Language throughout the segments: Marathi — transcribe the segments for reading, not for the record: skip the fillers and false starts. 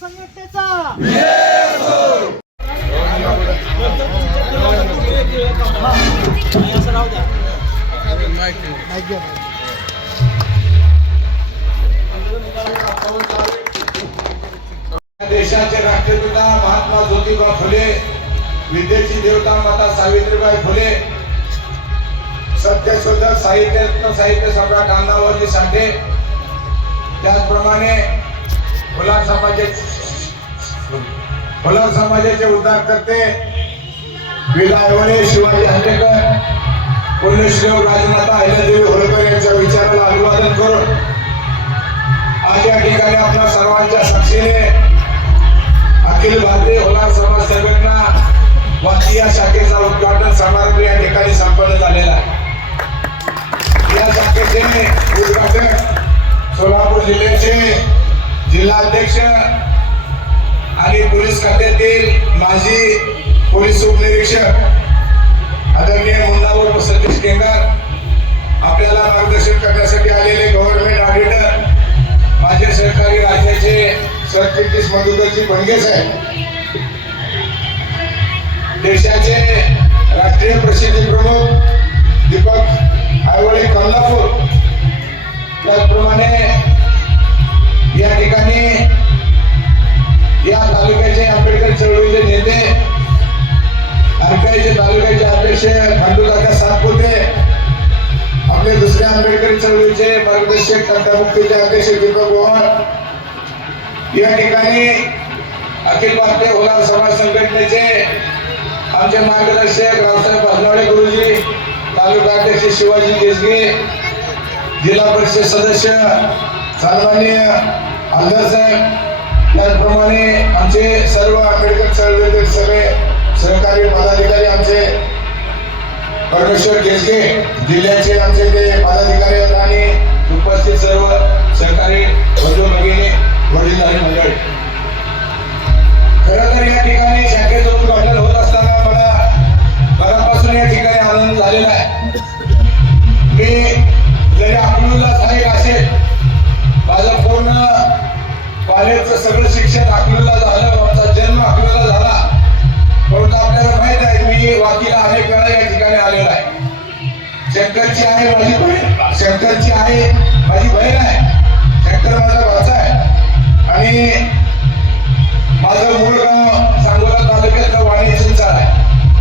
संघटनेचा देशाचे राष्ट्रपिता महात्मा ज्योतिबा फुले, विद्येची देवता माता सावित्रीबाई फुले, सत्यशोधक साहित्य सम्राट अण्णाभाऊ साठे, त्याचप्रमाणे फुलार समाजाचे उद्धार करते विलायवळे शिवाजी हल्लेकर, पुण्यश्लोक राजमाता अहिल्यादेवी होळकर यांच्या विचाराला अभिवादन करून आज या ठिकाणी आपल्या सर्वांच्या साक्षीने अखिल भारतीय होलार समाज संघटना वाकी या शाखेचा उद्घाटन समारंभ या ठिकाणी संपन्न झालेला आहे। या शाखेचे उद्घाटन सोलापूर जिल्ह्याचे जिल्हाध्यक्ष आणि पोलीस खात्यातील माजी पोलीस उपनिरीक्षक आदरणीय मुन्नाभाऊ सतीश केंगर, आपल्याला मार्गदर्शन करण्यासाठी आलेले गव्हर्नमेंट ऑडिटर माझे सहकारी राज्याचे सरचिटणीस मधुकरजी भंगे साहेब, देशाचे राष्ट्रीय प्रसिद्धी प्रमुख दीपक आयवळे कोल्हापूर, त्याचप्रमाणे या ठिकाणी या तालुक्याचे आंबेडकर चळवळीचे नेते, अर्काईचे तालुक्याचे अध्यक्ष खंडूकाका सातपुते, आपले दुसऱ्या आंबेडकर चळवळीचे मार्गदर्शक तंटामुक्तीचे अध्यक्ष दीपक गोवाळ, या ठिकाणी अखिल भारतीय होलार समाज संघटनेचे आमचे मार्गदर्शक रावसाहेब भाजनावडे गुरुजी, तालुका अध्यक्ष शिवाजी गेसगे, जिल्हा परिषद सदस्य सन्माननीय आमदार साहेब, त्याचप्रमाणे आमचे सर्व आंबेडकर चळवळीतील सगळे सहकारी पदाधिकारी, आमचे परमेश्वर गेसगे जिल्ह्याचे आमचे ते पदाधिकारी आहेत आणि उपस्थित सर्व सहकारी बंधू भगिनी वडीलधारी मंडळी, खरं तर या ठिकाणी शाखेचं उद्घाटन होत असताना मला मनापासून या ठिकाणी आनंद झालेला आहे। मी जरी अकलूजला स्थायिक असेल, माझं पूर्ण कॉलेजचं सगळं शिक्षण अकलूजला झालं, माझा जन्म अकलूजला झाला, परंतु आपल्याला माहित आहे मी वाकीला अनेक वेळा या ठिकाणी आलेला आहे। शंकरची आहे माझी बहीण, शंकरची आहे माझी बहीण आहे, शंकर माझा भाचा आहे आणि माझं मूळ गाव सांगोला तालुक्यातलं वाणी चिंचाळ आहे।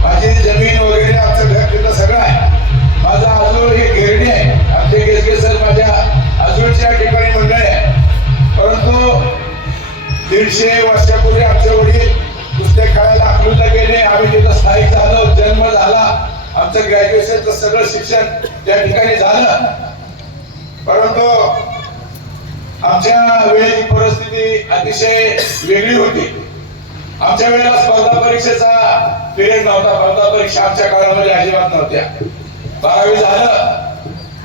माझी जमीन वगैरे आमचं घर तिथं सगळं आहे। माझा आजूळ हे घेरडी आहे, आमचे गेसगे सर माझ्या आजूळच्या ठिकाणी मंडळ आहे, परंतु 150 वर्षापूर्वी आमचे वडील कुस्त्या खेळायला अकलूजला गेले, आम्ही तिथं स्थायिक झालो, जन्म झाला, आमचं ग्रॅज्युएशनचं सगळं शिक्षण त्या ठिकाणी झालं, परंतु आमच्या वेळेची परिस्थिती अतिशय वेगळी होती। आमच्या वेळेला स्पर्धा परीक्षेचा पिरियड नव्हता, स्पर्धा परीक्षा आमच्या काळामध्ये अजिबात नव्हत्या। 12वी झालं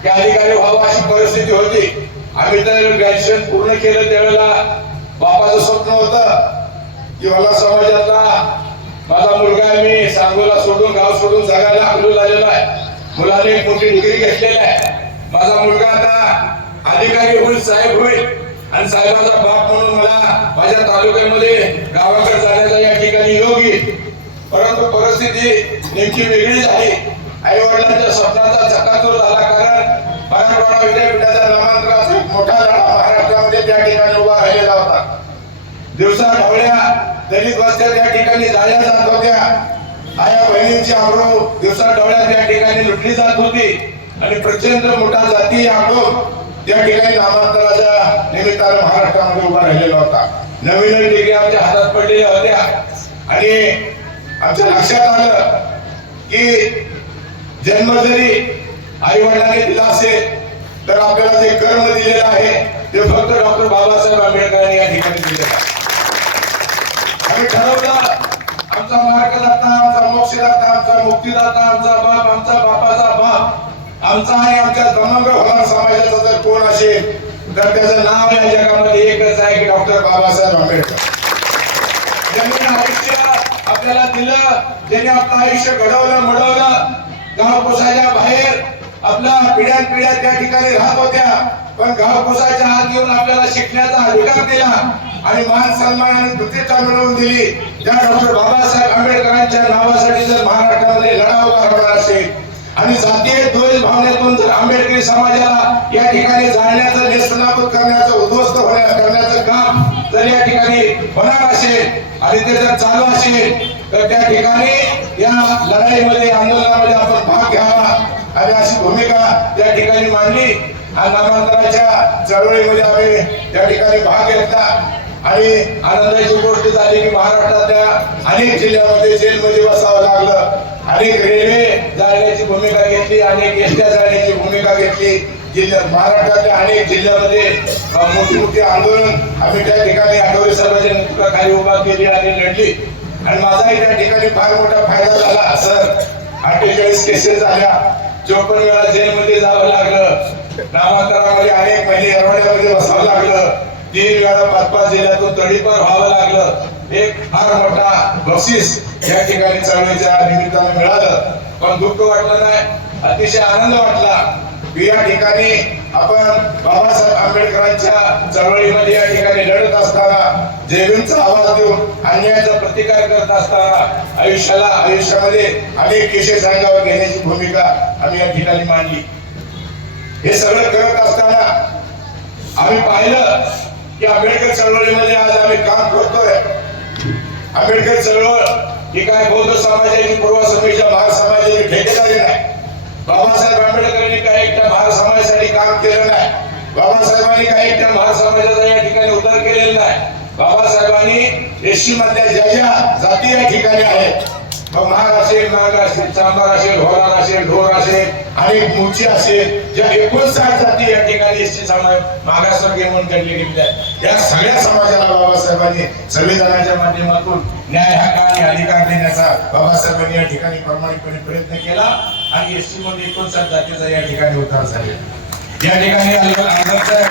की अधिकारी व्हावं अशी परिस्थिती होती। आम्ही तर ग्रॅज्युएशन पूर्ण केलं त्यावेळेला बापाचं स्वप्न होतं की मला समाजातला माझा मुलगा आहे, मी सांगोला सोडून गाव सोडून जगायला अकलूज आलेला आहे, मुलाने एक मोठी डिग्री घेतलेली आहे, माझा मुलगा आता अधिकारी होईल, साहेब होईल आणि साहेबाचा बाप म्हणून मला माझ्या तालुक्यामध्ये गावाकडे जाण्याचा या ठिकाणी योग येईल, परंतु परिस्थिती नेमकी वेगळी झाली। आई वडिलांच्या स्वप्नाचा चक्काचूर झाला, कारण मराठवाडा विद्यापीठाचा नामांतराचा मोठा लढा महाराष्ट्रामध्ये त्या ठिकाणी उभा राहिलेला होता। दिवसा ढवळ्या दलित वस्त्या त्या ठिकाणी जाळल्या जात होत्या, आया बहिणींची आबरू दिवसा ढवळ्या त्या ठिकाणी लुटली जात होती आणि प्रचंड मोठा जातीय आरोप त्या ठिकाणी नामांतराच्या निमित्तानं महाराष्ट्रामध्ये उभा राहिलेला होता। नवीन डिग्री आमच्या हातात पडलेल्या होत्या आणि आमच्या लक्षात आलं की जन्म जरी आई वडिलांनी दिला असेल तर आपल्याला जे कर्म दिलेलं आहे ते फक्त डॉक्टर बाबासाहेब आंबेडकरांनी या ठिकाणी दिलेलं आहे। आम्ही ठरवलं आमचा मार्गदाता, आमचा मोक्षदाता, आमचा मुक्तीदाता, आमचा बाप, आमचा बापाचा बाप, आमचा आणि आमच्या समग्र होलार समाजाचा जर कोण असेल तर त्याचं नाव या जगामध्ये एकच आहे की डॉक्टर बाबासाहेब आंबेडकर। ज्यांनी आयुष्य आपल्याला दिलं, ज्यांनी आपलं आयुष्य घडवलं मडवलं, गाव कोसाच्या बाहेर आपल्या पिढ्या त्या ठिकाणी राहत होत्या, पण गाव कोसाच्या आत येऊन आपल्याला शिकण्याचा अधिकार दिला आणि मान सन्मान आणि प्रतिष्ठा मिळवून दिली त्या डॉक्टर बाबासाहेब आंबेडकरांच्या नावासाठी जर महाराष्ट्रामध्ये लढा उभा राहणार असेल आणि जातीय द्वेष भावनेतून जर आंबेडकरी समाजाला या ठिकाणी जाळण्याचं नेस्तनाबूत करण्याचं उद्ध्वस्त करण्याचं काम जर या ठिकाणी होणार असेल आणि ते जर चालू असेल तर त्या ठिकाणी या लढाईमध्ये आंदोलनामध्ये आपण भाग घ्यावा आणि अशी भूमिका त्या ठिकाणी मांडली आणि नामांतराच्या चळवळीमध्ये आम्ही त्या ठिकाणी भाग घेतला आणि आनंदाची गोष्ट झाली की महाराष्ट्रातल्या अनेक जिल्ह्यामध्ये जेलमध्ये बसावं लागलं, अनेक रेल्वे जाळण्याची भूमिका घेतली, अनेक एसट्या जाळण्याची भूमिका घेतली. महाराष्ट्रातल्या अनेक जिल्ह्यामध्ये मोठी मोठी आंदोलन आम्ही त्या ठिकाणी आठवले साहेबांच्या नेतृत्वाखाली उभा केली आणि लढली आणि माझाही त्या ठिकाणी फार मोठा फायदा झाला. सर 48 केसेस झाल्या, 54 वेळा जेलमध्ये जावं लागलं, नामांतरामध्ये अनेक महिने एरवाड्यामध्ये बसावं लागलं, 3 वेळा 5-5 जिल्ह्यातून तडीपार व्हावं लागलं. एक फार मोठा बक्षीस या ठिकाणी चळवळीच्या निमित्ताने मिळालं. पण दुःख वाटलं नाही, अतिशय आनंद वाटला. या ठिकाणी आपण बाबासाहेब आंबेडकरांच्या चळवळीमध्ये या ठिकाणी लढत असताना, जयभीमचा आवाज देऊन अन्यायाचा प्रतिकार करत असताना आयुष्यामध्ये अनेक केसेस अंगावर घेण्याची भूमिका आम्ही या ठिकाणी मांडली. हे सगळं करत असताना आम्ही पाहिलं की आंबेडकर चळवळीमध्ये आज आम्ही काम करतोय. आंबेडकर चळवळ ही काय बौद्ध समाजाची पूर्व समितीच्या महार समाजाची ठेकेदारी नाही. बाबासाहेब आंबेडकरांनी काही एकट्या महार समाजासाठी काम केलं नाही. बाबासाहेबांनी काही एकट्या महार समाजाचा या ठिकाणी उद्धार केलेला नाही. बाबासाहेबांनी एसटी मधल्या ज्या जाती या ठिकाणी आहेत, मग महार असेल, नाग असेल, चांभार असेल, होरार असेल, ढोर असेल आणि मुची असेल, ज्या 59 जाती या ठिकाणी एसटी समाज मागासवर्गीय म्हणून काढले गेलेले आहेत, या सगळ्या समाजाला बाबासाहेबांनी संविधानाच्या माध्यमातून न्याय हक्क आणि अधिकार देण्याचा बाबासाहेबांनी या ठिकाणी प्रामाणिकपणे प्रयत्न केला आणि एसटी मध्ये 59 जातीचा या ठिकाणी उद्धार झाला. या ठिकाणी हलदर साहेब,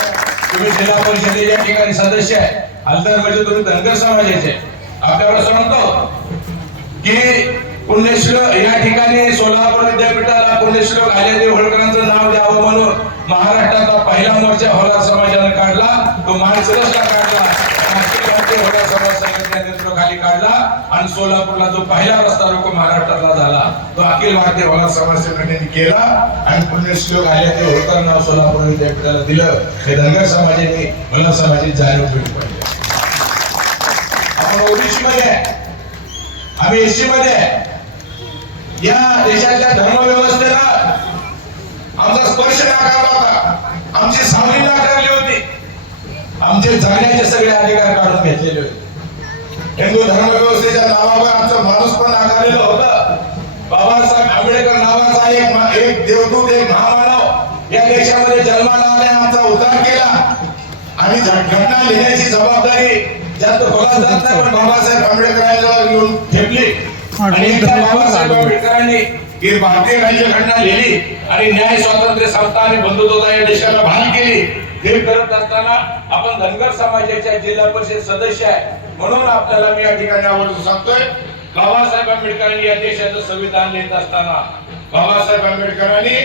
तुम्ही जिल्हा परिषदेच्या ठिकाणी सदस्य आहे. हलदर म्हणजे तुम्ही धनगर समाजाचे. आपल्याकडे सांगतो की पुण्यश्लोक या ठिकाणी सोलापूर विद्यापीठाला पुण्यश्लोक अहिल्यादेवी होळकरांचं नाव द्यावं म्हणून महाराष्ट्राचा पहिला मोर्चा होलार समाजाने काढला. तो माळशिरसला काढला, राष्ट्रीय होलार समाज संघटनेच्या नेतृत्वाखाली काढला आणि सोलापूरला जो पहिला रस्ता रोको महाराष्ट्रातला झाला तो अखिल भारतीय होलार समाज संघटनेने केला आणि पुण्यश्लोक अहिल्यादेवी होळकर नाव सोलापूर विद्यापीठाला दिलं. हे धनगर समाजाने होलार समाजाची जाणीव ठेवली पाहिजे. आपण ओबीसी मध्ये, आम्ही एसटी मध्ये, या देशाच्या धर्मव्यवस्थेला आमचा स्पर्श नाकारला होता, आमची सावली नाकारली होती, आमचे जगण्याचे सगळे अधिकार काढून घेतलेले होते. हिंदू धर्मव्यवस्थेच्या नावावर आमचं माणूस पण नाकारलेलं होतं. बाबासाहेब आंबेडकर नावाचा एक देवदूत, एक महामानव या देशामध्ये जन्माला आले, आमचा उद्धार केला आणि घटना लिहिण्याची जबाबदारी जास्त खोलात जात नाही, पण बाबासाहेब आंबेडकरांजवळ घेऊन ठेवली आणि एकदा बाबासाहेब आंबेडकरांनी ही भारतीय राज्यघटना लिहिली आणि न्याय, स्वातंत्र्य, समता आणि बंधुत्वता या देशाला भान केली. हे करत असताना आपण धनगर समाजाच्या जिल्हा परिषद सदस्य आहे म्हणून आपल्याला मी या ठिकाणी आवर्जून सांगतोय, बाबासाहेब आंबेडकरांनी या देशाचं संविधान लिहित असताना बाबासाहेब आंबेडकरांनी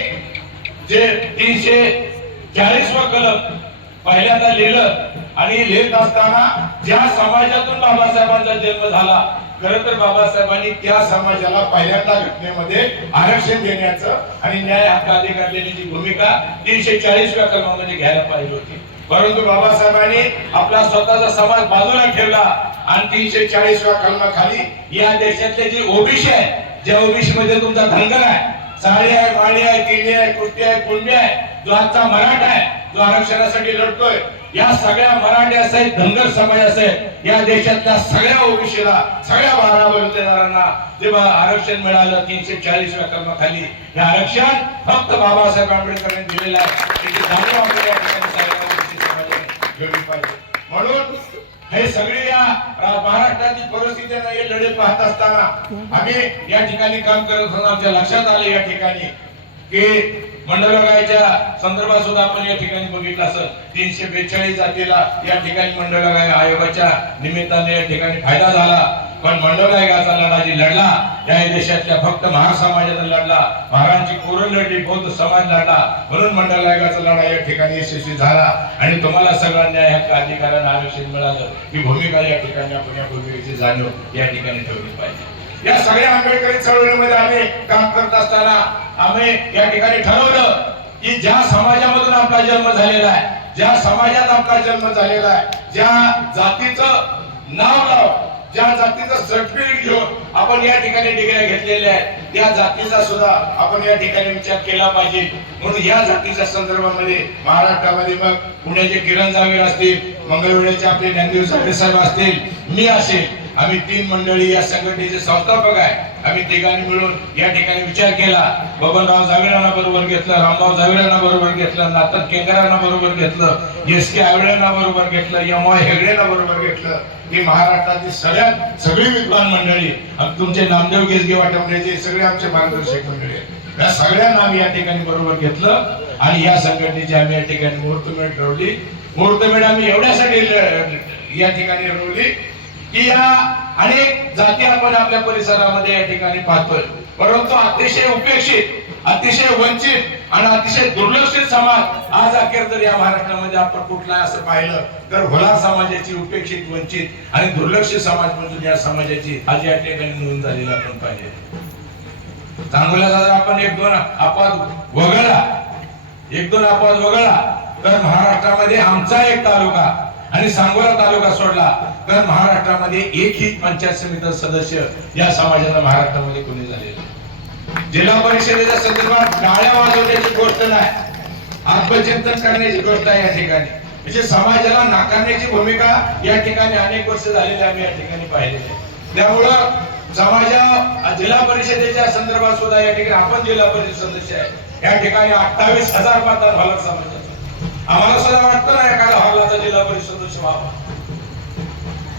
जे 340 कलम पहिल्यांदा लिहिलं आणि लिहित असताना ज्या समाजातून बाबासाहेबांचा जन्म झाला, खरं तर बाबासाहेबांनी त्या समाजाला पहिल्यांदा घटनेमध्ये आरक्षण देण्याचं आणि न्याय हक्क अधिकार देण्याची भूमिका 340व्या कलमामध्ये घ्यायला पाहिजे होती. परंतु बाबासाहेबांनी आपला स्वतःचा समाज बाजूला ठेवला आणि 340व्या कलमाखाली या देशातले जे ओबीसी आहे, ज्या ओबीसी मध्ये तुमचा धनगर आहे, साळी आहे, माळी आहे, तिळी आहे, कुर्ती आहे, कुणबी आहे, जो आजचा मराठा आहे, जो आरक्षणासाठी लढतोय, या सगळ्या मराठी असेल, धनगर समाज असेल, या देशातल्या सगळ्या ओबीसीला, सगळ्या 12 वर्गदारांना जे आरक्षण मिळालं 340व्या कलमाखाली, हे आरक्षण फक्त बाबासाहेब आंबेडकरांनी दिलेलं आहे. म्हणून हे सगळे या महाराष्ट्राची परिस्थिती नाही लढे पाहत असताना आम्ही या ठिकाणी काम करत असताना आमच्या लक्षात आले या ठिकाणी की मंडलगायच्या संदर्भात सुद्धा आपण या ठिकाणी बघितलं असं 342 जातीला या ठिकाणी मंडलगाय आयोगाच्या निमित्ताने या ठिकाणी फायदा झाला. पण मंडलायुगाचा लढा जी लढला या देशातल्या फक्त महार समाजाचा लढला, महारांची कोरण लढली, बौद्ध समाज लढला, म्हणून मंडलायुगाचा लढा या ठिकाणी यशस्वी झाला आणि तुम्हाला सगळ्यांना या अधिकारांना आरक्षण मिळालं ही भूमिका या ठिकाणी आपण या भूमिकेची जाणीव या ठिकाणी ठेवली पाहिजे। या सगळ्या आंबेडकरी चळवळीमध्ये आम्ही काम करत असताना आम्ही या ठिकाणी ठरवलं की ज्या समाजामधून आपला जन्म झालेला आहे, ज्या समाजात आपला जन्म झालेला आहे, ज्या जातीचं नाव लाव, ज्या जातीचं सर्टिफिकेट घेऊन आपण या ठिकाणी डिग्र्या घेतलेल्या आहेत त्या जातीचा सुद्धा आपण या ठिकाणी विचार केला पाहिजे। म्हणून या जातीच्या संदर्भामध्ये महाराष्ट्रामध्ये मग पुण्याचे किरण जावेर असतील, मंगळवेढ्याचे आपले ज्ञानदेव साहेब साहेब असतील, मी असेल, आम्ही 3 मंडळी या संघटनेचे संस्थापक आहे। आम्ही तिघांनी मिळून या ठिकाणी विचार केला, बबनराव जावेरांना बरोबर घेतलं, रामराव जावेरांना बरोबर घेतलं, नाथन केंकरांना बरोबर घेतलं, एस.के. आळवेंना बरोबर घेतलं, एम.वाय. हेगडेंना बरोबर घेतलं। ही महाराष्ट्रातील सगळी विद्वान मंडळी, तुमचे नामदेव गेजगे वाटवण्याचे सगळे आमचे मार्गदर्शक मंडळी आहेत, या सगळ्यांना आम्ही या ठिकाणी बरोबर घेतलं आणि या संघटनेची आम्ही या ठिकाणी मुहूर्तमेढ ठरवली। मुहूर्तमेढ आम्ही एवढ्यासाठी या ठिकाणी ठरवली की या अनेक जाती आपण आपल्या परिसरामध्ये या ठिकाणी पाहतोय, परंतु अतिशय उपेक्षित, अतिशय वंचित आणि अतिशय दुर्लक्षित समाज आज अखेर जर या महाराष्ट्रामध्ये आपण कुठला असं पाहिलं तर व्होलार समाजाची उपेक्षित, वंचित आणि दुर्लक्षित समाज म्हणून या समाजाची आज या ठिकाणी नोंद झालेली आपण पाहिजे। सांगोल्याचा जर आपण एक दोन अपवाद वगळला तर महाराष्ट्रामध्ये आमचा एक तालुका आणि सांगोला तालुका सोडला तर महाराष्ट्रामध्ये एकही पंचायत समिती सदस्य या समाजाचा महाराष्ट्रामध्ये कोणी झालेला नाही। जिल्हा परिषदेच्या संदर्भात गाड्या वाजवण्याची गोष्ट नाही, आत्मचिंतन करण्याची गोष्ट आहे या ठिकाणी, म्हणजे समाजाला नाकारण्याची भूमिका या ठिकाणी अनेक वर्ष झालेली आम्ही या ठिकाणी पाहिलेली आहे। त्यामुळं समाजा जिल्हा परिषदेच्या संदर्भात सुद्धा या ठिकाणी आपण जिल्हा परिषद सदस्य आहे, या ठिकाणी 28,000 मतदार व्हायला समाजाचा, आम्हाला सुद्धा वाटतं ना एखादा हल्लाचा जिल्हा परिषद सदस्य व्हावा,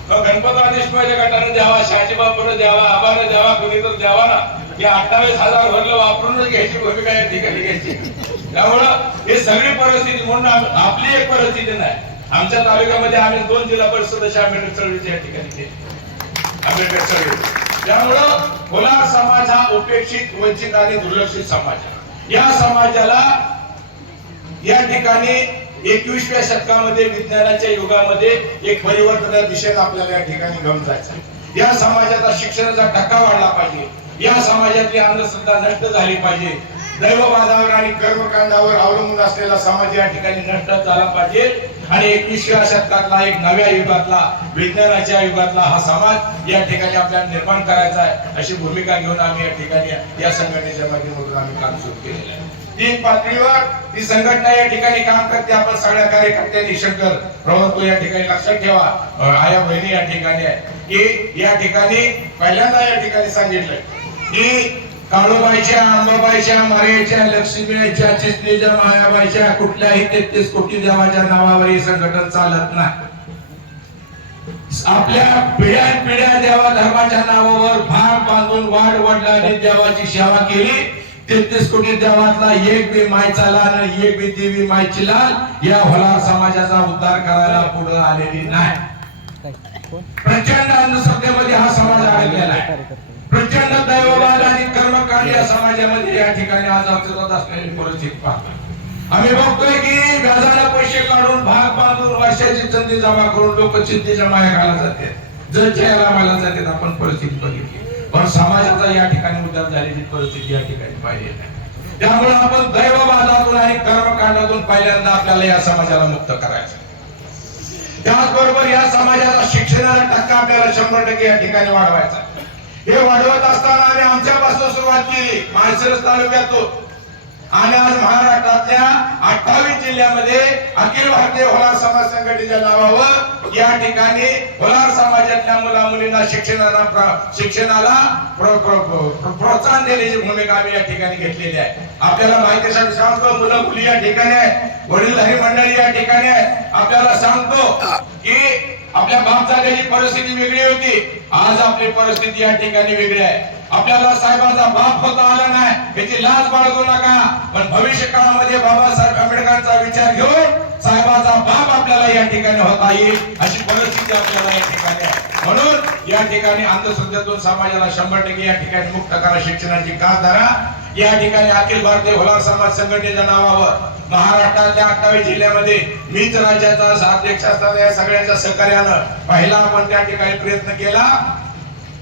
गणपतराव देशमुखच्या गटाने द्यावा, शहाजीबापूने द्यावा, आबाने द्यावा, कोणी तर द्यावा ना, या 28,000 वर्ग वापरूनच घ्यायची भूमिका या ठिकाणी घ्यायची। त्यामुळं हे सगळी परिस्थिती म्हणून आपली एक परिस्थिती नाही, आमच्या तालुक्यामध्ये आम्ही 2 जिल्हा परिषद सदस्य आंबेडकर चळवळीच्या या ठिकाणी केले, आंबेडकर चळवळी। त्यामुळं व्होलार समाज हा उपेक्षित, वंचित आणि दुर्लक्षित समाज, या समाजाला या ठिकाणी 21व्या शतकामध्ये विज्ञानाच्या युगामध्ये एक परिवर्तनाच्या दिशेने आपल्याला या ठिकाणी घेऊन जायचं। या समाजाचा शिक्षणाचा टक्का वाढला पाहिजे, या समाजातली अंधश्रद्धा नष्ट झाली पाहिजे, दैववादावर आणि कर्मकांडावर अवलंबून असलेला समाज या ठिकाणी नष्ट झाला पाहिजे आणि 21व्या शतकातला एक नव्या युगातला, विज्ञानाच्या युगातला हा समाज या ठिकाणी आपल्याला निर्माण करायचा आहे, अशी भूमिका घेऊन आम्ही या ठिकाणी या संघटनेच्या माध्यमातून आम्ही काम सुरू केलेलं आहे। 3 पातळीवर ही संघटना या ठिकाणी काम करते। आपण सगळ्या कार्यकर्त्यांनी शंकर प्रवंतो या ठिकाणी लक्षात ठेवा, आया बहिणी या ठिकाणी आहे की या ठिकाणी पहिल्यांदा या ठिकाणी सांगितलंय की काळूबाईच्या, अंबाबाईच्या, मारेच्या, लक्ष्मीच्या, चिचणीच्या, मायाबाईच्या कुठल्याही 33 कोटी देवाच्या नावावर ही संघटन चालत नाही। आपल्या पिढ्या देवा धर्माच्या नावावर भाग बांधून वाढ वडिलांनी देवाची सेवा केली, 33 कोटी देवातला एक बी मायचा लाल, एक बी देवी मायची लाल या व्होलार समाजाचा उद्धार करायला पुढे आलेली नाही। प्रचंड अंधश्रद्धेमध्ये हा समाज अडकलेला आहे, प्रचंड दैववाद आणि कर्मकांड या समाजामध्ये या ठिकाणी आज अस्तित्वात असलेली परिस्थिती पाहतो। आम्ही बघतोय की व्याजाला पैसे काढून भाग बांधून वर्षाची संधी जमा करून लोक चिंतेच्या माया घालत जाते, जर चेहरा माला जाते, आपण परिस्थिती बघितली, पण समाजाचा या ठिकाणी उद्धार झालेली परिस्थिती या ठिकाणी पाहिजे नाही। त्यामुळे आपण दैववादातून आणि कर्मकांडातून पहिल्यांदा आपल्याला या समाजाला मुक्त करायचं। त्याचबरोबर या समाजाचा शिक्षणाचा टक्का आपल्याला 100% या ठिकाणी वाढवायचा। हे वाढवत असताना आम्ही आमच्यापासून सुरुवात केली, माळशिरस तालुक्यातून, आणि आज महाराष्ट्रातल्या 28 जिल्ह्यामध्ये अखिल भारतीय व्होलार समाज संघटनेच्या नावावर या ठिकाणी व्होलार समाजातल्या मुला मुलींना शिक्षणाला प्रोत्साहन देण्याची भूमिका आम्ही या ठिकाणी घेतलेली आहे। आपल्याला माहितीसाठी सांगतो, मुलं मुली या ठिकाणी आहेत, वडीलधारी मंडळी या ठिकाणी आहेत। आपल्याला सांगतो की आपल्या बापजात्याची परिस्थिती वेगळी होती, आज आपली परिस्थिती या ठिकाणी वेगळी आहे। आपल्याला साहेबांचा बाप होता आला नाही याची लाज बाळगू नका, पण भविष्य काळामध्ये बाबासाहेब आंबेडकरांचा विचार घेऊन साहेबांचा बाप आपल्याला या ठिकाणी होता येईल अशी परिस्थिती आपल्याला या ठिकाणी आहे। म्हणून या ठिकाणी अंधश्रद्धेतून समाजाला 100% या ठिकाणी मुक्त करा, शिक्षणाची कास धरा. या ठिकाणी अखिल भारतीय होलार समाज संघटनेच्या नावावर महाराष्ट्रातल्या 28 जिल्ह्यामध्ये मीच राज्याचा अध्यक्ष असताना या सगळ्यांच्या सहकार्यानं पहिला आपण त्या ठिकाणी प्रयत्न केला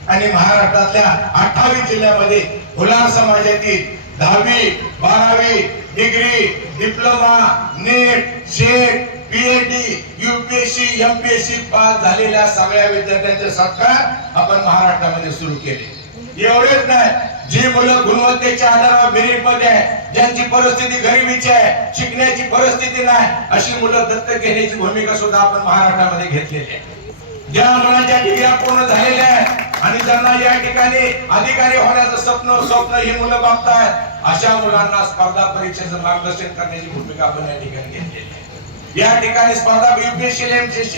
आणि महाराष्ट्रातल्या 28 जिल्ह्यामध्ये होलार समाजातील 10वी 12वी डिग्री, डिप्लोमा, नेट, शेट, पीएचडी, यूपीएससी, एमपीएससी पास झालेल्या सगळ्या विद्यार्थ्यांचे सत्कार आपण महाराष्ट्रामध्ये सुरू केले. एवढेच नाही, जी मुलं गुणवत्तेच्या आधारावर मेरिट मध्ये आहे, ज्यांची परिस्थिती गरिबीची आहे, शिकण्याची परिस्थिती नाही, अशी मुलं दत्तक घेण्याची भूमिका सुद्धा आपण महाराष्ट्रामध्ये घेतलेली आहे. ज्या मुलांच्या डिग्र्या पूर्ण झालेल्या आहेत आणि ज्यांना या ठिकाणी अधिकारी होण्याचं स्वप्न ही मुलं बघतायत, अशा मुलांना स्पर्धा परीक्षेचं मार्गदर्शन करण्याची भूमिका आपण या ठिकाणी घेतलेली आहे. या ठिकाणी स्पर्धा यूपीएससी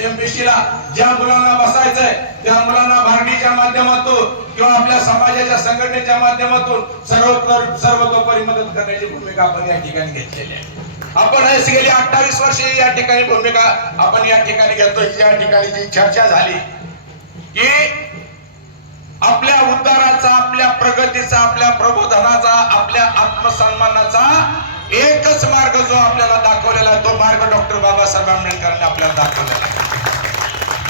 एमपीएससी ला ज्या मुलांना बसायचंय त्या मुलांना भारतीच्या माध्यमातून किंवा आपल्या समाजाच्या संघटनेच्या माध्यमातून सर्वतोपरी मदत करण्याची भूमिका आपण या ठिकाणी घेतलेली आहे. आपण गेली 28 वर्षे या ठिकाणी भूमिका आपण या ठिकाणी घेतोय. या ठिकाणी जी चर्चा झाली की आपल्या उद्धाराचा, आपल्या प्रगतीचा, आपल्या प्रबोधनाचा, आपल्या आत्मसन्मानाचा एकच मार्ग जो आपल्याला दाखवलेला तो मार्ग डॉक्टर बाबासाहेब आंबेडकरांनी आपल्याला दाखवलेला.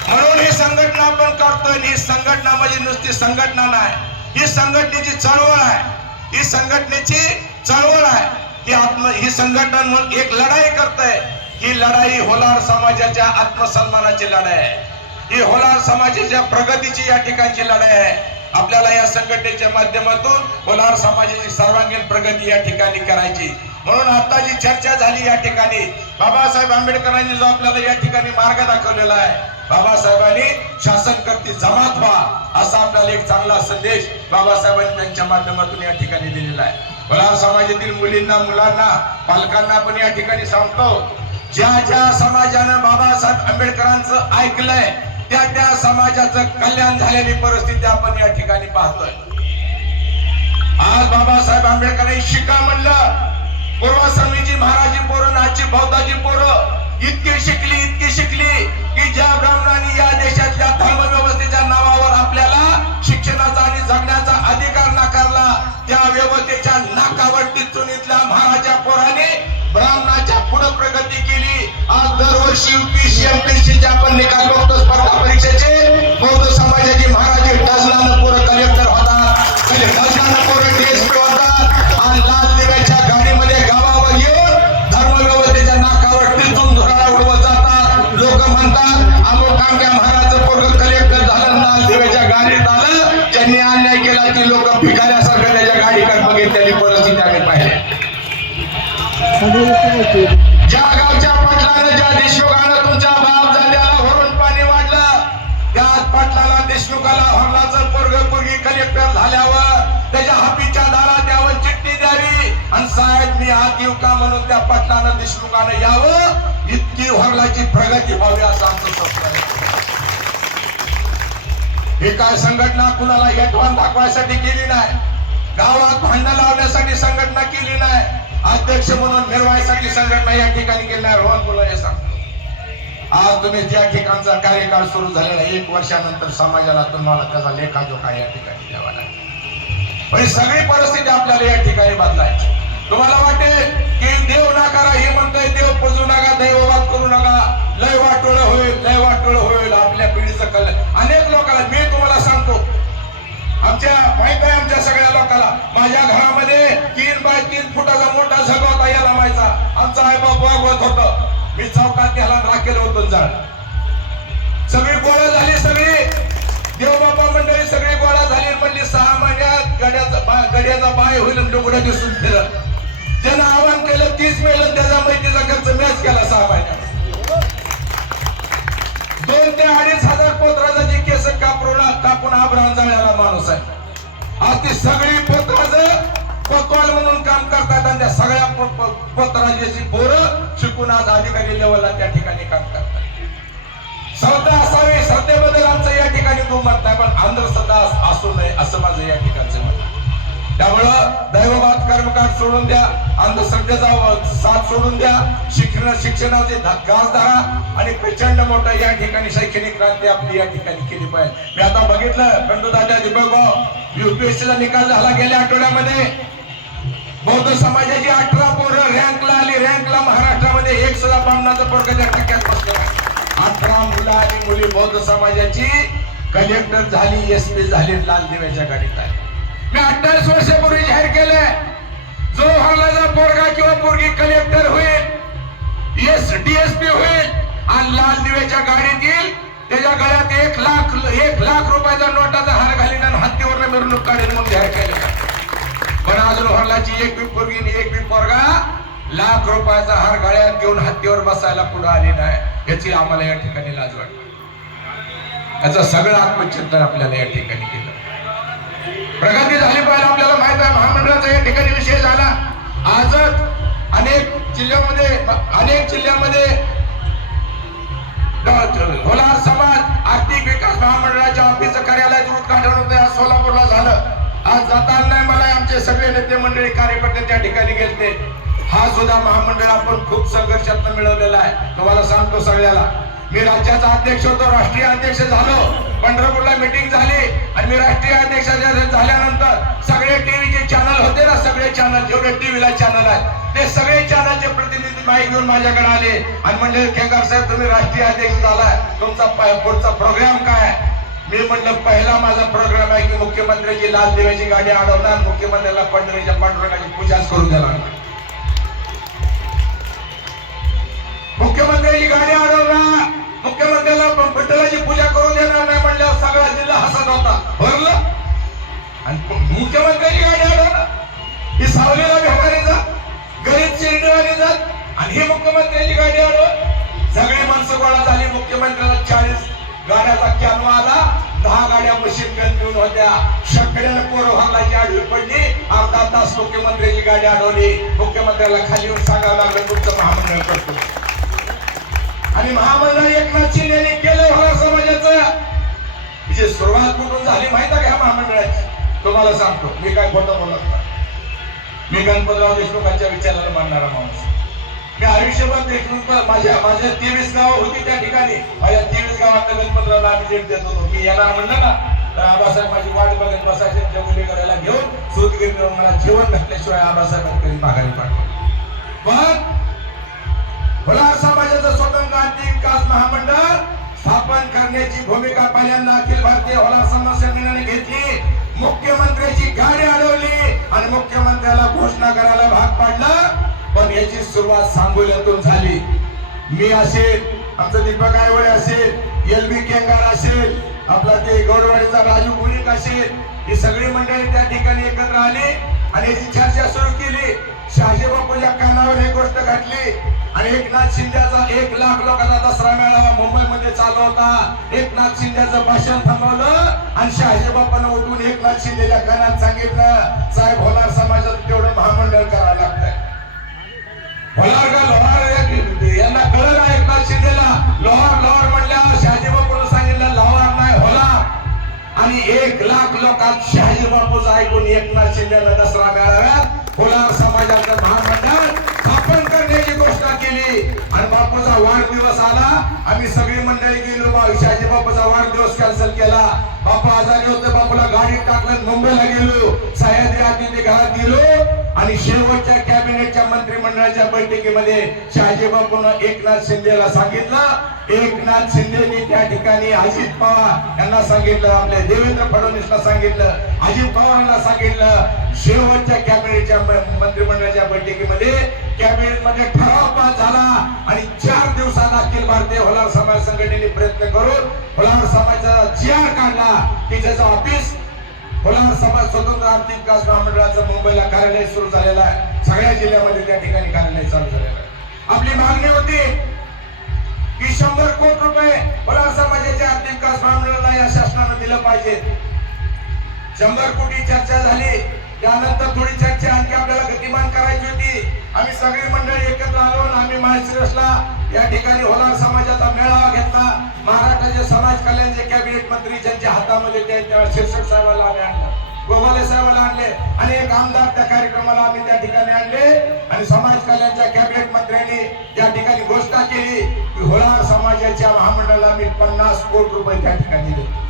म्हणून ही संघटना आपण करतोय. ही संघटना म्हणजे नुसती संघटना नाही, ही संघटनेची चळवळ आहे. ही संघटनेची चळवळ आहे. ही संघटना म्हणून एक लढाई करते. ही लढाई होलार समाजाच्या आत्मसन्मानाची लढाई आहे. ही होलार समाजाच्या प्रगतीची या ठिकाणची लढाई आहे. आपल्याला या संघटनेच्या माध्यमातून होलार समाजाची सर्वांगीण प्रगती या ठिकाणी करायची. म्हणून आता जी चर्चा झाली या ठिकाणी बाबासाहेब आंबेडकरांनी जो आपल्याला या ठिकाणी मार्ग दाखवलेला आहे, बाबासाहेबांनी शासनकर्ती जमात व्हा असा आपल्याला एक चांगला संदेश बाबासाहेबांनी त्यांच्या माध्यमातून या ठिकाणी दिलेला आहे. होलार समाजातील मुलींना, मुलांना, पालकांना आपण या ठिकाणी सांगतो, ज्या ज्या समाजानं बाबासाहेब आंबेडकरांचं ऐकलंय त्या त्या समाजाचं कल्याण झालेली परिस्थिती आपण या ठिकाणी पाहतोय. आज बाबासाहेब आंबेडकरांनी शिका म्हणलं, पूर्वाश्रमीची महाराजी पोरं, आजची बौद्धाची पोरं इतकी शिकली की ज्या ब्राह्मणांनी या देशातल्या धर्मव्यवस्थेच्या नावावर आपल्याला शिक्षणाचा आणि जगण्याचा अधिकार नाकारला, त्या व्यवस्थेच्या नाकावर टिचून इथल्या महाराजा पोराने ब्राह्मणाच्या पुढे प्रगती केली. आज दरवर्षी यूपीएससी एमपीएससी आपण निकाल बघतो स्पर्धा परीक्षेचे, बौद्ध समाजाची महाराजी डझनानं पोरं कलेक्टर होतात, डझनानं पोरं डीएसपी होतात आणि लाल दिव्याच्या गाडीमध्ये गावावर येऊन धर्मव्यवस्थेच्या नाकावर टिचून धुराळा उडवत जातात. लोक म्हणतात अमुक आमच्या महाराजचं पोरं कलेक्टर झालं, लाल दिव्याच्या गाडीत आलं, ज्यांनी अन्याय केला ती लोक भिकाऱ्यासारखं त्याच्या गाडीकडे बघितलेली परिस्थिती आम्ही पाहिली. ज्या गावच्या पाटलानं, ज्या देशमुखानं तुमच्या बाप जात्याला भरून पाणी वाढलं, त्याच पाटलाला, देशमुखाला हरलाचं पोरगी कलेक्टर झाल्यावर त्याच्या हापीच्या दारात यावं, चिठ्ठी द्यावी आणि साहेब मी हात येऊ का म्हणून त्या पाटलानं, देशमुखानं यावं, इतकी हरलाची प्रगती व्हावी असं आमचं स्वप्न आहे. हे काय संघटना कुणाला हेटवान दाखवायसाठी केली नाही, गावात भांडण लावण्यासाठी संघटना केली नाही, अध्यक्ष म्हणून मिरवायसाठी संघटना या ठिकाणी केली नाही. रोहन बोलाय सांगतो, आज तुम्ही ज्या ठिकाणचा कार्यकाळ सुरू झालेला 1 वर्षानंतर समाजाला तुम्हाला त्याचा लेखाजोखा या ठिकाणी द्यावा लागेल. म्हणजे सगळी परिस्थिती आपल्याला या ठिकाणी बदलायची. तुम्हाला वाटेल की देव नाकारा, हे म्हणतोय देव पूजू नका, दैववाद करू नका, लय वाटोळ होईल, लय वाटोळ होईल, आपल्या पिढीचं कल्याण. अनेक लोकांना मी तुम्हाला सांगतो, आमच्या माहित आहे, आमच्या सगळ्या लोकांना, माझ्या घरामध्ये 3 बाय 3 फुटाचा मोठा झग होता, याला माहिती, आमचा आई बाप वागवत होतं, मी चौकात त्याला राखेलं होतं झाड. सगळी गोळा झाली, सगळी देवबापा मंडळी सगळी गोळा झाली, म्हणली 6 महिन्यात गड्याचा बाय होईल, लुगडं दिसून फिरत. ज्यानं आव्हान केलं 30 महिन्यात त्याचा माहितीचा खर्च मॅच केला 6 महिन्यात. 2 ते 2.5 हजार पोत्राची केस कापून आभरण जाळ्याला माणूस आहे. आज ती सगळी पोत्राचं पकवाल म्हणून काम करतात आणि त्या सगळ्या पोत्राची पोरं शिकून आज अधिकारी लेवलला त्या ठिकाणी काम करतात. श्रद्धा असावी, श्रद्धेबद्दल आमचं या ठिकाणी दुमत नाही, पण अंधश्रद्धा असू नये असं माझं या ठिकाणचं मत. त्यामुळं दैववाद कर्मकांड सोडून द्या, अंधश्रद्धेचा साथ सोडून द्या, शिक्षणाचे घास धरा आणि प्रचंड मोठं या ठिकाणी शैक्षणिक क्रांती आपली या ठिकाणी केली पाहिजे. मी आता बघितलं खंडूदादा दीपकभाऊ युपीएससीचा निकाल झाला गेल्या आठवड्यामध्ये. बौद्ध समाजाची 18 पोरं रँकला आली. रँकला महाराष्ट्रामध्ये एक सुद्धा ब्राह्मणाचं पोरग त्या टक्क्यात बसलं. 18 मुलं आणि मुली बौद्ध समाजाची कलेक्टर झाली, एसपी झाली, लाल दिव्याच्या गाडीत आली. मी 28 वर्षापूर्वी जाहीर केले, जो हरलाचा पोरगा किंवा पोरगी कलेक्टर होईल, डीएसपी होईल आणि लाल दिव्याच्या गाडीत येईल, त्याच्या गळ्यात 1 लाख रुपयाचा नोटाचा हार घालीन आणि हत्तीवर मिरवणूक काढेल म्हणून जाहीर केले. पण अजून हरलाची एक बी पोरगी आणि एक बी पोरगा लाख रुपयाचा हार गळ्यात घेऊन हत्तीवर बसायला पुढे आली नाही. याची आम्हाला या ठिकाणी लाज वाटते. याचं सगळं आत्मचिंतन आपल्याला या ठिकाणी केलं. प्रगती झाली पाहिजे. आपल्याला माहित आहे महामंडळाचा या ठिकाणी विषय झाला. आजच अनेक जिल्ह्यामध्ये होलार समाज आर्थिक विकास महामंडळाच्या ऑफिसचं कार्यालयाचं उद्घाटन होतं. सोलापूरला झालं. आज जाता आलं नाही मला. आमचे सगळे नेते मंडळी कार्यकर्ते त्या ठिकाणी गेलते. हा सुद्धा महामंडळ आपण खूप संघर्षातून मिळवलेला आहे. तुम्हाला सांगतो सगळ्याला, मी राज्याचा अध्यक्ष होतो, राष्ट्रीय अध्यक्ष झालो. पंढरपूरला मीटिंग झाली आणि मी राष्ट्रीय अध्यक्ष झाल्यानंतर सगळे टीव्हीचे चॅनल होते ना, सगळे चॅनल जेवढे टीव्हीला चॅनल आहेत ते सगळे चॅनलचे प्रतिनिधी माहिती घेऊन माझ्याकडे आले आणि म्हणले खेंगार साहेब तुम्ही राष्ट्रीय अध्यक्ष झालाय, तुमचा पुढचा प्रोग्राम काय? मी म्हटलं पहिला माझा प्रोग्राम आहे की मुख्यमंत्र्याची लाल दिव्याची गाडी अडवणार, मुख्यमंत्र्याला पंढरीच्या पांडुरंगाची पूजाच करून देणार. मुख्यमंत्र्याची गाडी अडवणार, मुख्यमंत्र्याला विठ्ठलाची पूजा करून देणार नाही म्हणल्यावर सगळा जिल्हा हसत होता. भरलं. आणि मुख्यमंत्र्याची गाडी अडवणार, ही सावलीला भेटारी जात, गरीब चिरडवारी जात आणि ही मुख्यमंत्र्याची गाडी अडवत. सगळी माणसं गोळा झाली. मुख्यमंत्र्याला 40 गाड्याचा कॅनवा आला. 10 गाड्या मशीन गन घेऊन होत्या. सगळ्याला पोरं हल्लाची आडवी पडली. अर्धा तास मुख्यमंत्र्याची गाडी अडवली. मुख्यमंत्र्याला खाली येऊन सांगावं लागलं तुमचं महामंडळ करतो. आणि महामंडळ एकनाथ शिंदेने केलं होलार समाजाचं. जी सुरुवात कुठून झाली माहिती आहे का ह्या महामंडळाची? तुम्हाला सांगतो, मी काय खोटं बोलत नाही. मी गणपतराव देशमुखांच्या विचाराला मानणारा माणूस. मी आयुष्यभर देशमुख माझ्या 23 गावं होती त्या ठिकाणी. माझ्या 23 गावात गणपतरावला आम्ही भेट देत होतो. मी येणार म्हणलं ना तर आबासाहेब माझी वाट बघत बसायचे. जमुली करायला घेऊन सूतगिरीवर मला जीवन घातल्याशिवाय आबासाहेब कधी माघारी पाठवलं. पण होलार समाजाचं स्वतंत्र आर्थिक विकास महामंडळ स्थापन करण्याची भूमिका पहिल्यांदा अखिल भारतीय होलार समाज संघटनेने घेतली. मुख्यमंत्र्याची गाडी अडवली आणि मुख्यमंत्र्याला घोषणा करायला भाग पाडलं. पण याची सुरुवात सांगोल्यातून झाली. मी असेल, आमचं दीपक आयवळे असेल, LB केंगार असेल, आपला ते गौडवाडीचा राजू गुणिक असेल, ही सगळी मंडळी त्या ठिकाणी एकत्र आली आणि याची चर्चा सुरू केली. शहाजी बापूच्या कानावर एक गोष्ट घातली आणि एकनाथ शिंदेचा 1 लाख लोकांचा दसरा मेळावा मुंबईमध्ये चालू होता. एकनाथ शिंदेचं भाषण थांबवलं आणि शहाजी बापानं उठून एकनाथ शिंदेच्या कानात सांगितलं साहेब होलार समाजात तेवढं महामंडळ करावं लागतंय. होलार का लोहार यांना कळलं नाही एकनाथ शिंदेला. लोहार म्हणल्यावर शहाजी बापूनं सांगितलं लोहार नाही होलार. आणि 1 लाख लोकांत शहाजी बापूचं ऐकून एकनाथ शिंदेला दसरा मेळाव्यात होलार समाजाचं महामंडळ स्थापन करण्याची घोषणा केली. आणि बापूचा वाढदिवस आला. आम्ही सगळी मंडळी गेलो. शहाजी बापूचा वाढदिवस कॅन्सल केला. बापू आजारी होते. बापूला गाडीत टाकलं, मुंबईला गेलो. सह्याद्री अतिथीगृहात गेलो आणि शेवटच्या कॅबिनेटच्या मंत्रिमंडळाच्या बैठकीमध्ये शहाजी बापूनं एकनाथ शिंदेला सांगितलं. एकनाथ शिंदेनी त्या ठिकाणी अजित पवार यांना सांगितलं, आपल्या देवेंद्र फडणवीसला सांगितलं, अजित पवारांना सांगितलं. शेवटच्या कॅबिनेटच्या मंत्रिमंडळाच्या बैठकीमध्ये कॅबिनेटमध्ये ठराव पास झाला आणि 4 दिवसात अखिल भारतीय होलार समाज संघटनेने प्रयत्न करून होलार समाजाचा GR काढला की ज्याचं ऑफिस होलार समाज स्वतंत्र आर्थिक विकास महामंडळाचं मुंबईला कार्यालय सुरू झालेलं आहे. सगळ्या जिल्ह्यामध्ये त्या ठिकाणी कार्यालय चालू झालेलं आहे. आपली मागणी होती की 100 कोटी रुपये होलार समाजाच्या आर्थिक विकास महामंडळाला या शासनानं दिलं पाहिजे. 100 कोटी चर्चा झाली. त्यानंतर थोडी चर्चा आणखी आपल्याला गतिमान करायची होती. आम्ही सगळी मंडळी एकत्र आलो आणि आम्ही माळशिरसला या ठिकाणी होलार समाजाचा मेळावा घेतला. महाराष्ट्राचे समाज कल्याणचे कॅबिनेट मंत्री ज्यांच्या हातामध्ये ते शीर्षक साहेबांना आम्ही आणलं. गोवाले साहेबांना आणले, अनेक आमदार त्या कार्यक्रमाला आम्ही त्या ठिकाणी आणले आणि समाज कल्याणच्या कॅबिनेट मंत्र्यांनी त्या ठिकाणी घोषणा केली की होलार समाजाच्या महामंडळाला मी 50 कोटी रुपये त्या ठिकाणी देतो.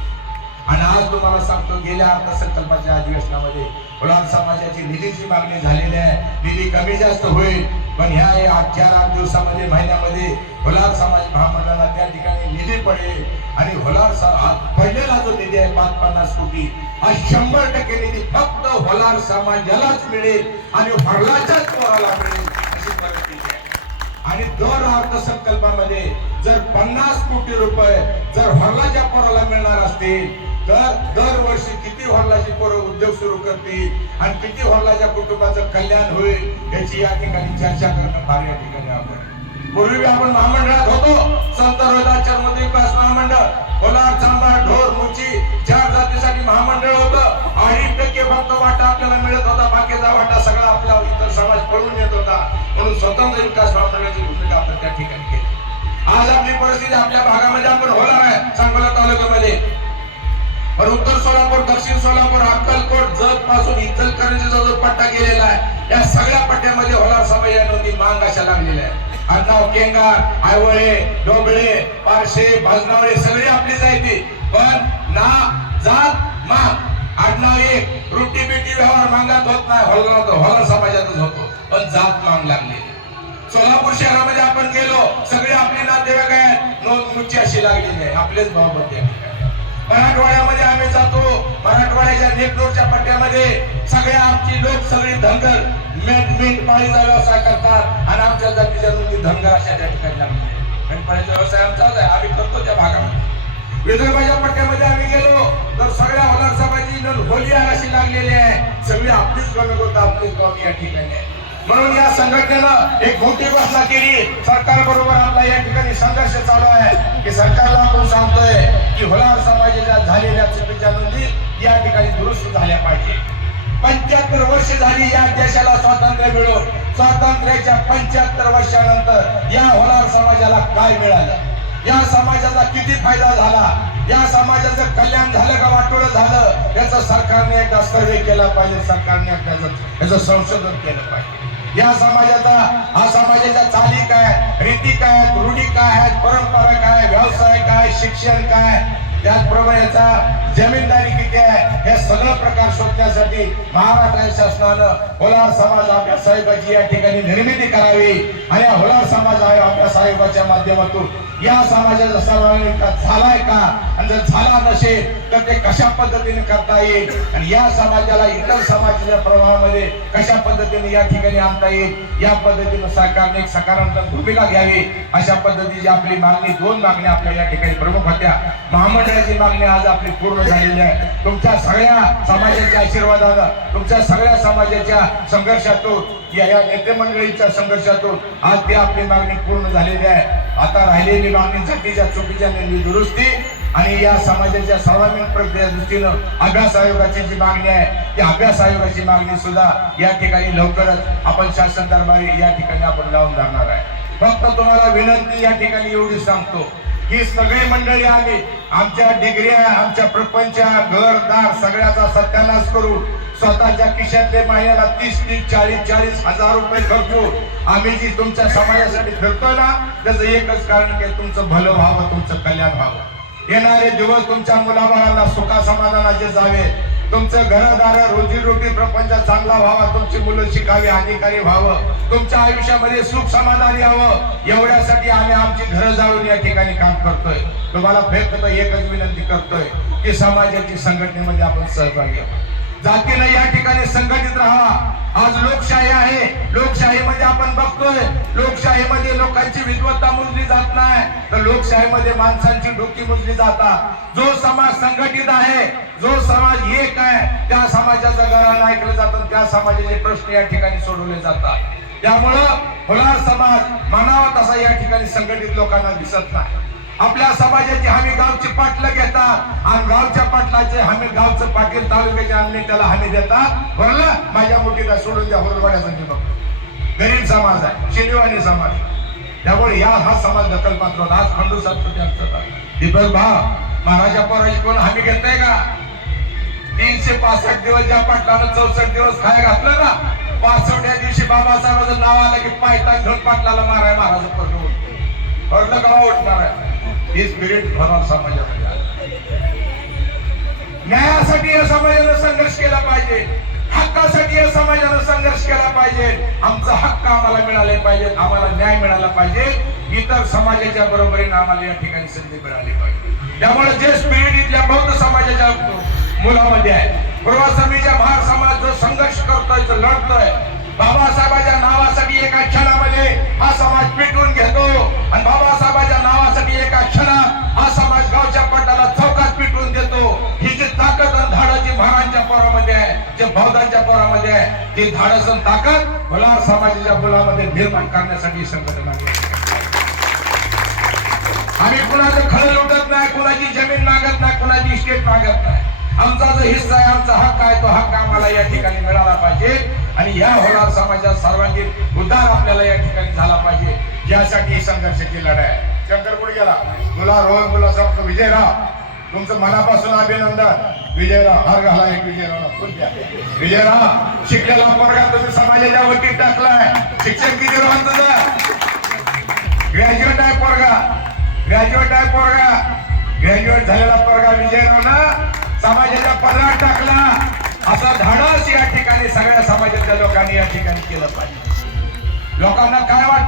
आणि आज तुम्हाला सांगतो, गेल्या अर्थसंकल्पाच्या अधिवेशनामध्ये होलार समाजाची निधीची मागणी झालेली आहे. निधी कमी जास्त होईल, पण ह्या 8 दिवसामध्ये महिन्यामध्ये होलार समाज महामंडळाला त्या ठिकाणी निधी पडेल आणि होलार पहिलेला जो निधी आहे 50 कोटी हा 100% निधी फक्त होलार समाजालाच मिळेल आणि होलारच्याच पोराला मिळेल अशी परिस्थिती आहे. आणि दर अर्थसंकल्पामध्ये जर 50 कोटी रुपये जर होलारच्या पोराला मिळणार असतील तर दरवर्षी किती होलारची पोरं उद्योग सुरू करतील आणि किती होलारच्या कुटुंबाचं कल्याण होईल याची या ठिकाणी चर्चा करणं फार या ठिकाणी आपण. पूर्वी आपण महामंडळात होतो, संत रोहिदास चर्मोदय विकास महामंडळ, होलार, चांभार, ढोर, मुची 4 जातीसाठी महामंडळ होतं. 2.5% फक्त वाटा आपल्याला मिळत होता, बाकीचा वाटा सगळा आपला इतर समाज पळून येत होता. म्हणून स्वतंत्र विकास महामंडळाची भूमिका आपण त्या ठिकाणी केली. आज आपली परिस्थिती आपल्या भागामध्ये आपण होलार आहे सांगोला तालुक्यामध्ये, पण उत्तर सोलापूर, दक्षिण सोलापूर, अक्कलकोट, जत पासून इचलकरंजीचा जो पट्टा गेलेला आहे या सगळ्या पट्ट्यामध्ये होलार समाज नोंदी मांग अशा लागलेल्या आहे. आडनाव केंगार, आयवळे, डोबळे, पारशे, भाजनावळे सगळे आपलीच आहे ती, पण ना जात मांग आडनाव एक रोटी बेटी व्यवहार मांगात होत नाही, होलार समाजातच होतो, पण जात मांग लागली. सोलापूर शहरामध्ये आपण गेलो, सगळे आपले नातेवाईक आहेत, नोंद मुची अशी लागलेली आहे, आपलेच भाऊ बंधू. मराठवाड्यामध्ये आम्ही जातो, मराठवाड्याच्या नेटलोरच्या पट्ट्यामध्ये सगळे आमची लोक सगळी धनगर मेंढ पाळीचा व्यवसाय करतात आणि आमच्या जातीच्या नोंदी धनगर अशा त्या ठिकाणी लागले. मेंढपाळीचा व्यवसाय आमचाच आहे, आम्ही करतो त्या भागामध्ये. विदर्भाच्या पट्ट्यामध्ये आम्ही गेलो तर सगळ्या होलार समाजाची नोंद होलियार अशी लागलेली आहे, सगळी आपलीच गणगोत आपलीच गाव या ठिकाणी आहे. म्हणून या संघटनेनं एक मोठी घोषणा केली, सरकार बरोबर आपला या ठिकाणी संघर्ष चालू आहे की सरकारला आपण सांगतोय की होलार समाजाच्या झालेल्या चुकीच्या नोंदी या ठिकाणी दुरुस्त झाल्या पाहिजे. 75 वर्ष झाली या देशाला स्वातंत्र्य मिळून, स्वातंत्र्याच्या 75 वर्षानंतर या होलार समाजाला काय मिळालं, या समाजाचा किती फायदा झाला, या समाजाचं कल्याण झालं का वाटोळं झालं याचं सरकारने एकदा सर्वे केला पाहिजे, सरकारने याचं संशोधन केलं पाहिजे. या समाजाचा, हा समाजाच्या चाली काय, रीती काय, रूढी काय आहेत, परंपरा काय, व्यवसाय काय, शिक्षण काय, त्याचप्रमाणे याचा जमीनदारी किती आहे, हे सगळं प्रकार शोधण्यासाठी महाराष्ट्र शासनानं होलार समाज अभ्यास आयोगाची या ठिकाणी निर्मिती करावी आणि या होलार समाज अभ्यास आयोगाच्या माध्यमातून या समाजाचा सर्वांगीण विकास झालाय का, आणि जर झाला नसेल तर ते कशा पद्धतीने करता येईल आणि या समाजाला इतर समाजाच्या प्रभावामध्ये कशा पद्धतीने या ठिकाणी आणता येईल, या पद्धतीने सरकारने एक सकारात्मक भूमिका घ्यावी. अशा पद्धतीची आपली मागणी, 2 मागण्या आपल्या या ठिकाणी प्रमुख होत्या. महामंडळाची मागणी आज आपली पूर्ण झालेली आहे. तुमच्या सगळ्या समाजाच्या आशीर्वादानं, तुमच्या सगळ्या समाजाच्या संघर्षातून, या नेते मंडळीच्या संघर्षातून आज ती आपली मागणी पूर्ण झालेली आहे. आता राहिलेली मागणी जातीच्या चुकीच्या नोंदी दुरुस्ती आणि या समाजाच्या सर्वांगीण प्रक्रिये दृष्टीनं अभ्यास आयोगाची जी मागणी आहे ती अभ्यास आयोगाची मागणी सुद्धा या ठिकाणी लवकरच आपण शासन दरबारी या ठिकाणी आपण लावून जाणार आहे. फक्त तुम्हाला विनंती या ठिकाणी एवढी सांगतो की सगळी मंडळी आम्ही आमच्या डिग्र्या, आमच्या प्रपंच, घरदार सगळ्याचा सत्यानाश करू, स्वतःच्या खिशातले महिन्याला 30-40 हजार रुपये खर्चू आम्ही जी तुमच्या समाजासाठी फिरतोय ना, त्याचं एकच कारण की तुमचं भलं व्हावं, तुमचं कल्याण व्हावं. येणारे दिवस तुमच्या मुलाबाळांना सुखा समाधानाचे जावे, तुमचं घरदार, रोजीरोटी, प्रपंच चांगला व्हावा, तुमची मुलं शिकावी, अधिकारी व्हावं, तुमच्या आयुष्यामध्ये सुख समाधान यावं, एवढ्यासाठी आम्ही आमची घरं जाळून या ठिकाणी काम करतोय. तुम्हाला फक्त एकच विनंती करतोय की समाजाची संघटनेमध्ये आपण सहभागी व्हावं, जातीनं या ठिकाणी संघटित राहा. आज लोकशाही आहे, लोकशाहीमध्ये आपण बघतोय लोकशाहीमध्ये लोकांची विद्वत्ता मोजली जात नाही, तर लोकशाहीमध्ये माणसांची डोकी मोजली जातात. जो समाज संघटित आहे, जो समाज एक आहे, त्या समाजाचं घराणं ऐकलं जातं, त्या समाजाचे प्रश्न या ठिकाणी सोडवले जातात. त्यामुळं होलार समाज म्हणावा तसा या ठिकाणी संघटित लोकांना दिसत नाही. आपल्या समाजाची हमी गावची पाटलं घेतात आणि गावच्या पाटलाचे हमी गावचं पाटील तालुक्याचे आणले त्याला हमी देतात. बरं, माझ्या मुठीला सोडून द्या, होरवाड्यासाठी बघतो. गरीब समाज आहे, शिंदेवानी समाज, त्यामुळे हा समाज दखलपात्र होता. आज खंडू साहेब दीपक भाव महाराजा पोराची कोण हमी घेताय का? 365 दिवस ज्या पाटलानं 64 दिवस खाय घातलं ना, 65व्या दिवशी बाबासाहेबांचं नाव आलं की पायतान घेऊन पाटलाला माराय महाराज पडलं का उठणार आहे. ही स्पिरिट भरवून समाजामध्ये न्यायासाठी या समाजानं संघर्ष केला पाहिजे, हक्कासाठी या समाजानं संघर्ष केला पाहिजे. आमचा हक्क आम्हाला मिळाले पाहिजे, आम्हाला न्याय मिळाला पाहिजे, इतर समाजाच्या बरोबरीने आम्हाला या ठिकाणी संधी मिळाली पाहिजे. त्यामुळे जे स्पिरिट इथल्या बौद्ध समाजाच्या मुलामध्ये आहे, पूर्वसमीच्या महार समाज जो संघर्ष करतोय, जो लढतोय, बाबासाहेबांच्या नावासाठी एका क्षणामध्ये हा समाज पेटवून घेतो आणि बाबासाहेबांच्या नावासाठी एका क्षणात हा समाज गावच्या पटाला चौकात पेटवून देतो. ही जी ताकद आणि धाडस महाराजांच्या पोरामध्ये आहे, जे बौद्धांच्या पोरामध्ये आहे, ती धाडस आणि ताकद भुलार समाजाच्या मुलामध्ये निर्माण करण्यासाठी संघटना आहे. आम्ही कुणाचं खळं लुटत नाही, कुणाची जमीन मागत नाही, कुणाची इस्टेट मागत नाही. आमचा जो हिस्सा आहे, आमचा हक्क आहे, तो हक्क आम्हाला या ठिकाणी मिळाला पाहिजे आणि या होणार समाजात सर्वांगीण उद्धार आपल्याला या ठिकाणी झाला पाहिजे. यासाठी संघर्षाची लढाई. शंकर कुठे गेला? मुला रोज मुला सांगतो विजयराव, तुमचं मनापासून अभिनंदन. विजयराव हार घाला एक विजयराव शिकलेला पोरगा तुम्ही समाजाच्या वतीत टाकलाय. शिक्षण किती रोहन तुझं? ग्रॅज्युएट आहे पोरगा, ग्रॅज्युएट आहे पोरगा, ग्रॅज्युएट झालेला पोरगा विजयराव ना समाजाच्या पदरात टाकला. असा धाडस या ठिकाणी सगळ्या समाजाच्या लोकांनी या ठिकाणी केलं पाहिजे. लोकांना काय वाटतं?